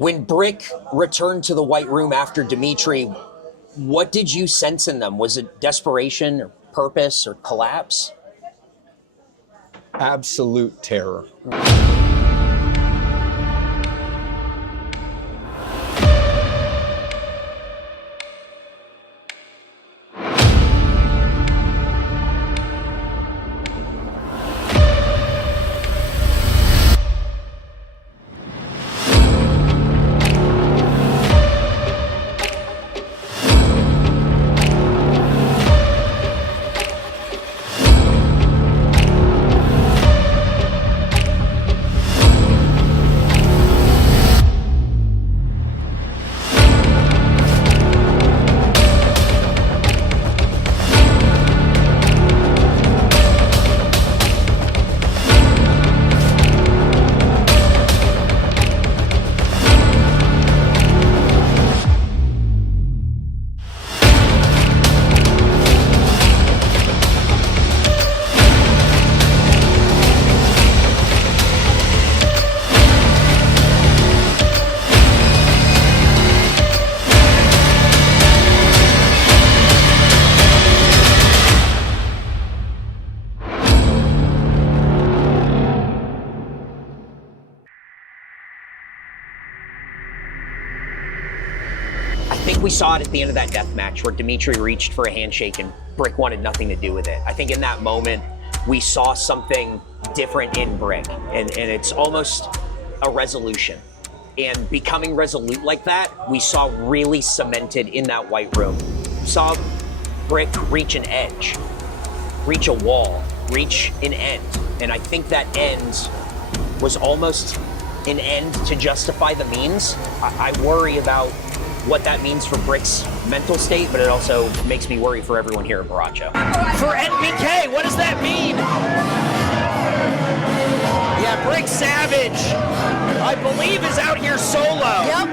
When Brick returned to the White Room after Dimitri, what did you sense in them? Was it desperation or purpose or collapse? Absolute terror. We saw it at the end of that death match where Dimitri reached for a handshake and Brick wanted nothing to do with it. I think in that moment, we saw something different in Brick, and it's almost a resolution. And becoming resolute like that, we saw really cemented in that White Room. Saw Brick reach an edge, reach a wall, reach an end. And I think that end was almost an end to justify the means. I worry about what that means for Brick's mental state, but it also makes me worry for everyone here at Baracho. For NBK, what does that mean? Yeah, BrickSavage, I believe, is out here solo. Yep.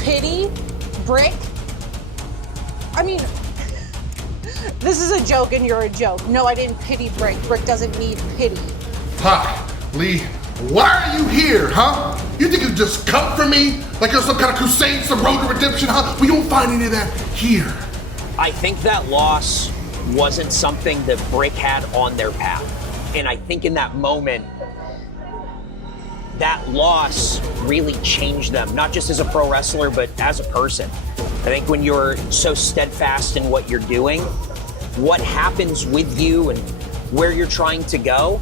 Pity? Brick? I mean, this is a joke and you're a joke. No, I didn't pity Brick. Brick doesn't need pity. Hi, Lee. Why are you here, huh? You think you just come for me? Like you're some kind of crusade, some road to redemption, huh? We don't find any of that here. I think that loss wasn't something that Brick had on their path. And I think in that moment, that loss really changed them, not just as a pro wrestler, but as a person. I think when you're so steadfast in what you're doing, what happens with you and where you're trying to go,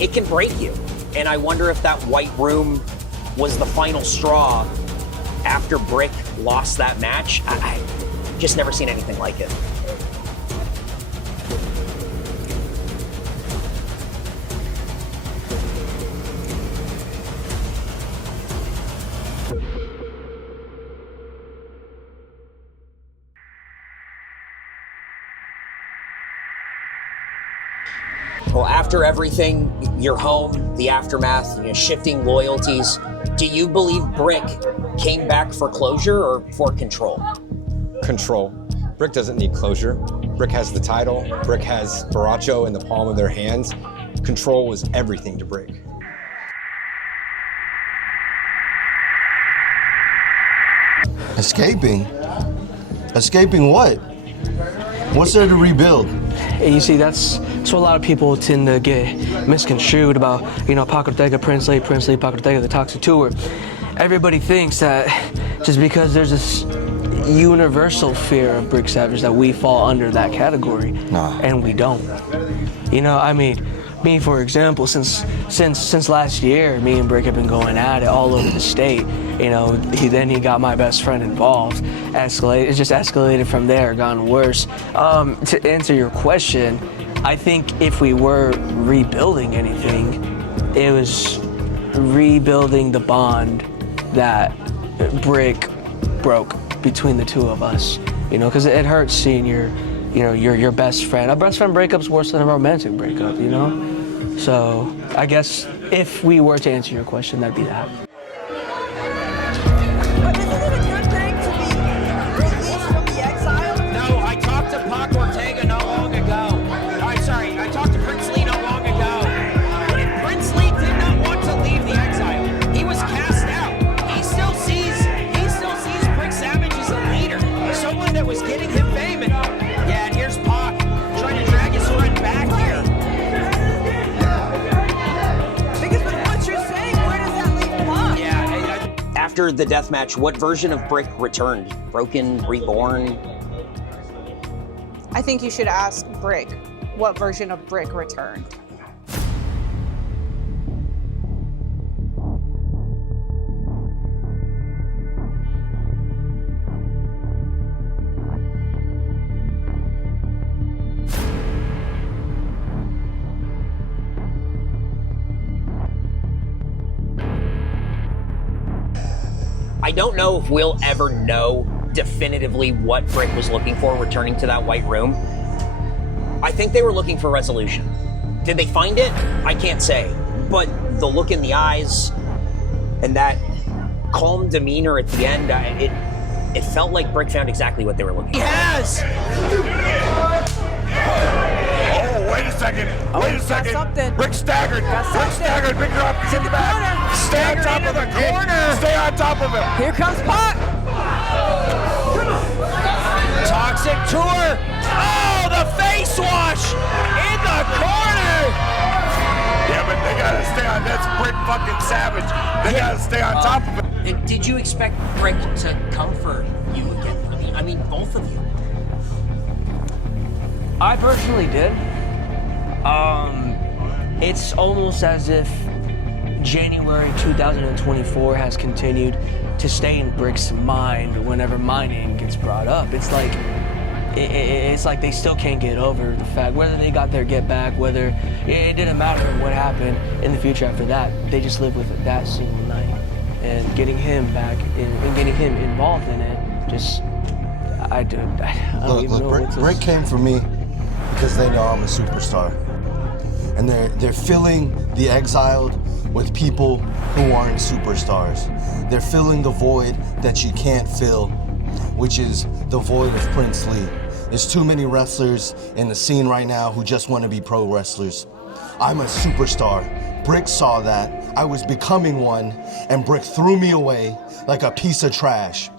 it can break you. And I wonder if that White Room was the final straw after Brick lost that match. I just never seen anything like it. Well, after everything, your home, the aftermath, shifting loyalties, do you believe Brick came back for closure or for control? Control. Brick doesn't need closure. Brick has the title. Brick has Baracho in the palm of their hands. Control was everything to Brick. Escaping? Escaping what? What's there to rebuild? You see, that's what a lot of people tend to get misconstrued about, Pac Ortega, Princely, Pac Ortega, the Toxic Tour. Everybody thinks that just because there's this universal fear of BrickSavage that we fall under that category, and we don't. Me, for example, since last year, me and Brick have been going at it all over the state. He got my best friend involved. It just escalated from there, gone worse. To answer your question, I think if we were rebuilding anything, it was rebuilding the bond that Brick broke between the two of us. Because it hurts seeing your best friend. A best friend breakup's worse than a romantic breakup, So I guess if we were to answer your question, that'd be that. But isn't it a good thing to be released from the exile? thing that was getting him fame. And yeah, and here's Pac trying to drag his friend back here. Because with what you're saying, where does that leave Pac? Yeah. After the deathmatch, what version of Brick returned? Broken, reborn? I think you should ask Brick what version of Brick returned. I don't know if we'll ever know definitively what Brick was looking for returning to that white room. I think they were looking for resolution. Did they find it? I can't say. But the look in the eyes and that calm demeanor at the end, it felt like Brick found exactly what they were looking for. He has! Oh, wait a second. Wait a second. something. Brick staggered. Got Brick something. staggered. Big drop. It's in the corner. Stay on top of the corner. Stay on top of him. Here comes Pac. Toxic Tour. Oh, the face wash in the corner. Yeah, but they gotta stay on. That's Brick fucking Savage. They gotta stay on top of it. And did you expect Brick to come for you again? I mean, both of you. I personally did. It's almost as if January 2024 has continued to stay in Brick's mind whenever my name gets brought up. It's like it's like they still can't get over the fact whether they got their get back, whether it didn't matter what happened in the future after that. They just lived with it that single night, and getting him back and getting him involved in it. Just I don't even know what to Brick came for me because they know I'm a superstar, and they're filling the Exiled with people who aren't superstars. They're filling the void that you can't fill, which is the void of Prince Lee. There's too many wrestlers in the scene right now who just want to be pro wrestlers. I'm a superstar. Brick saw that. I was becoming one, and Brick threw me away like a piece of trash.